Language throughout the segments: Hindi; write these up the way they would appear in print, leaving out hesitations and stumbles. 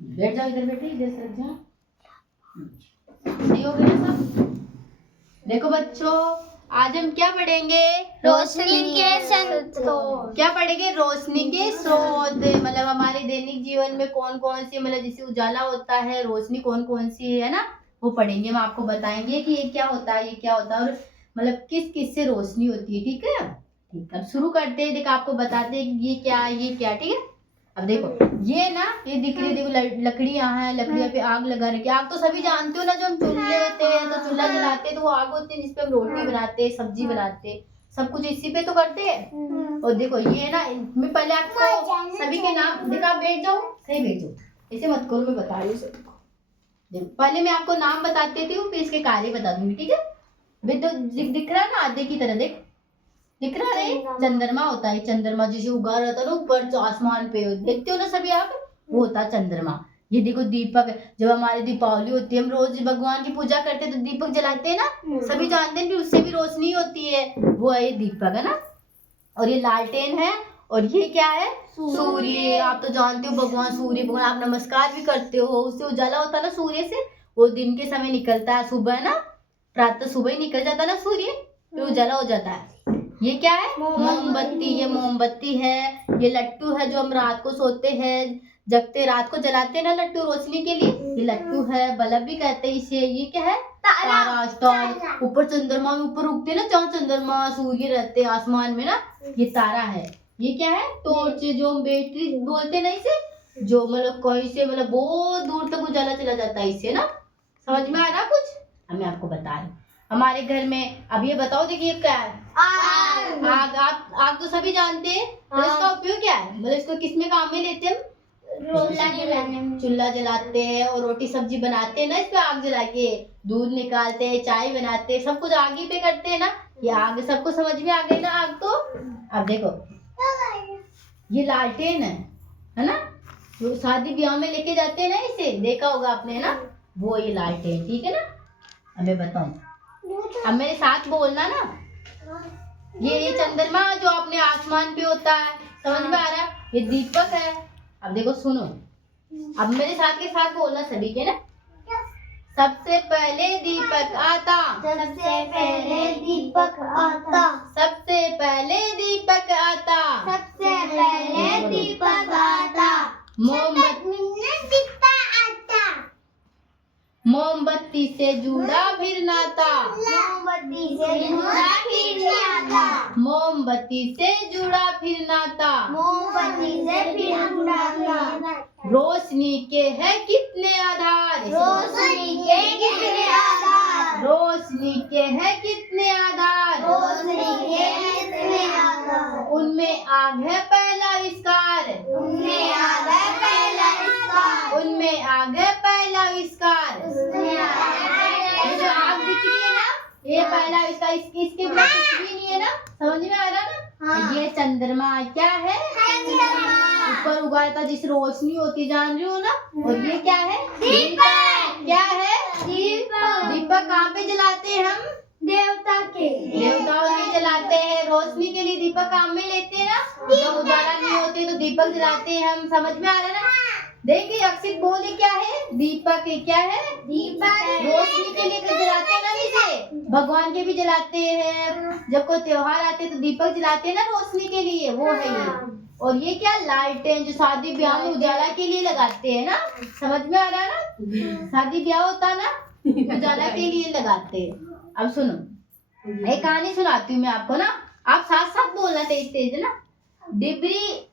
बैठ जाओ इधर, बेटे इधर से रख जाओ। सही हो गया सब। देखो बच्चों, आज हम क्या पढ़ेंगे? रोशनी के स्रोत। क्या पढ़ेंगे? रोशनी के स्रोत। मतलब हमारे दैनिक जीवन में कौन कौन सी, मतलब जैसे उजाला होता है, रोशनी कौन कौन सी है ना, वो पढ़ेंगे। हम आपको बताएंगे कि ये क्या होता है, ये क्या होता है, और मतलब किस किस से रोशनी होती है। ठीक है, ठीक। अब शुरू करते हैं। देखो आपको बताते हैं कि ये क्या है, ये क्या। ठीक है, अब देखो ये ना, ये दिख रही है, देखो लकड़ियां हैं, लकड़ियां पे आग लगा रखी है। आग तो सभी जानते हो ना, जो हम चूल्हे लेते हैं तो चूल्हा जलाते हैं तो वो आग होती है जिसपे हम रोटी बनाते हैं, सब्जी बनाते हैं, सब कुछ इसी पे तो करते हैं। और देखो ये ना, मैं पहले आपको सभी के नाम, देखो आप बैठ जाओ, सही बैठ जाओ, ऐसे मत करो, मैं बता रही हूँ सभी को। देखो पहले मैं आपको नाम बताती थी, फिर इसके कार्य बता दूंगी। ठीक है, दिख रहा है ना आधे की तरह, देख दिख रहा है? चंद्रमा होता है। चंद्रमा जैसे उगा रहता है ना ऊपर जो आसमान पे, देखते हो ना सभी आप, वो होता है चंद्रमा। ये देखो दीपक, जब हमारी दीपावली होती है, हम रोज भगवान की पूजा करते हैं तो दीपक जलाते हैं ना, सभी जानते हैं कि उससे भी रोशनी होती है, वो है ये दीपक, है ना। और ये लालटेन है, और ये क्या है? सूर्य। आप तो जानते हो भगवान सूर्य भगवान, आप नमस्कार भी करते हो, उससे उजाला होता है ना सूर्य से, वो दिन के समय निकलता है, सुबह है ना, प्रातः सुबह ही निकल जाता है ना सूर्य, तो उजाला हो जाता है। ये क्या है? मोमबत्ती। ये मोमबत्ती है। ये लट्टू है, जो हम रात को सोते हैं, जगते रात को जलाते हैं ना लट्टू रोशनी के लिए, ये लट्टू है। बल्ब भी कहते हैं इसे। ये क्या है? तारा, स्टार। ऊपर चंद्रमा में ऊपर उगते ना, जहाँ चंद्रमा सूर्य रहते हैं आसमान में ना, ये तारा है। ये क्या है? टॉर्च, जो हम बैटरी बोलते हैं ना इसे, जो मतलब कहीं से मतलब बहुत दूर तक उजाला चला जाता है इससे ना। समझ में आ रहा कुछ? मैं आपको बता रही हूँ। हमारे घर में, अब ये बताओ, देखिए क्या है? आग। आग तो सभी जानते हैं, तो इसका उपयोग क्या है? मतलब इसको किस में काम में लेते हैं हम? चूल्हा जलाते हैं और रोटी सब्जी बनाते हैं ना, इस पे आग जला के दूध निकालते हैं, चाय बनाते हैं, सब कुछ आग ही पे करते हैं ना। ये आग सबको समझ में आ गई ना आग तो। अब देखो ये लालटेन है ना, जो शादी ब्याह में लेके जाते हैं ना, इसे देखा होगा आपने, है ना, वो ये लालटेन। ठीक है ना, अब मैं बताऊं, अब मेरे साथ बोलना ना। ये चंद्रमा जो अपने आसमान पे होता है, समझ में आ रहा है? ये दीपक है। अब देखो सुनो, अब मेरे साथ के साथ बोलना सभी के ना। सबसे पहले दीपक आता, सबसे पहले दीपक आता, सबसे पहले दीपक आता, सबसे पहले दीपक आता, मोमबत्ती से जुड़ा फिर नाता, मोमबत्ती से जुड़ा फिर नाता, मोमबत्ती से जुड़ा फिर नाता, मोमबत्ती से फिर नाता। रोशनी के है कितने आधार, रोशनी के कितने आधार, रोशनी के है कितने आधार, रोशनी के कितने आधार, उनमें आग है पहला आविष्कार, उनमें आग है पहला आविष्कार, उनमें आग है पहला आविष्कार। उसमें आग है ये जो आग दिख रही है ना, ये पहला आविष्कार, इसके बिना कुछ भी नहीं है ना, समझ में आ रहा ना। हाँ। ये चंद्रमा क्या है? चंद्रमा। ऊपर उगाता जिस रोशनी होती, जान रही हो ना। और ये क्या है? दीपक। क्या है? दीपक। दीपक कहाँ पे जलाते हैं हम? देवता के, देवताओं के जलाते हैं, रोशनी के लिए दीपक काम में लेते हैं ना। जब उजाला नहीं होते तो दीपक जलाते हैं हम, समझ में आ रहा है ना। देखिए अक्षित बोले क्या है? दीपक क्या है? दीपक रोशनी के लिए जलाते हैं ना, इसे भगवान के भी जलाते हैं, जब कोई त्योहार आते हैं तो दीपक जलाते हैं ना रोशनी के लिए, वो है ये। और ये क्या? लालटेन, जो शादी ब्याह में उजाला के लिए लगाते हैं ना, समझ में आ रहा है ना। शादी ब्याह होता ना, उजाला के लिए लगाते हैं। अब सुनो, एक कहानी सुनाती हूँ मैं आपको ना, आप साथ साथ बोलना तेज तेज, है ना। डिबरी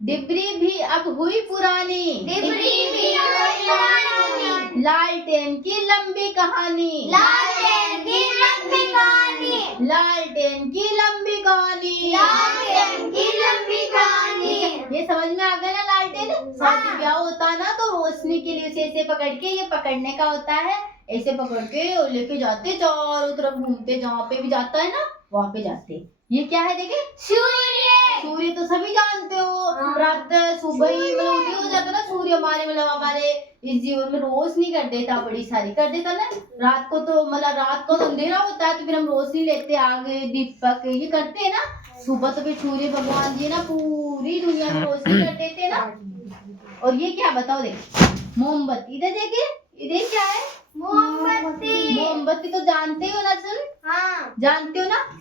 डिबरी भी अब हुई पुरानी, डिबरी भी हुई पुरानी, लालटेन की लंबी कहानी, लालटेन की लंबी कहानी, लालटेन की लंबी कहानी, लालटेन की लंबी कहानी। ये समझ में आ गया ना? लालटेन शादी ब्याह होता ना, तो रोशनी के लिए उसे ऐसे पकड़ के, ये पकड़ने का होता है, ऐसे पकड़ के और लेके जाते, चारों तरफ घूमते, जहाँ पे भी जाता है ना वहाँ पे जाते। ये क्या है देखे? सूर्य। सूर्य तो सभी जानते हो, रात सुबह ही मतलब उदय हो जाता ना सूर्य, हमारे मतलब हमारे इस जीवन में रोशनी कर देता, बड़ी सारी कर देता ना। रात को तो मतलब रात को तो अंधेरा होता है, तो फिर हम रोशनी लेते, आग दीपक ये करते हैं ना। सुबह तो फिर सूर्य भगवान जी ना पूरी दुनिया में रोशनी कर देते ना। और ये क्या बताओ देख, मोमबत्ती। इधर देखिए, इधर क्या है? मोमबत्ती। मोमबत्ती तो जानते हो ना? सुन, हाँ। जानते हो ना?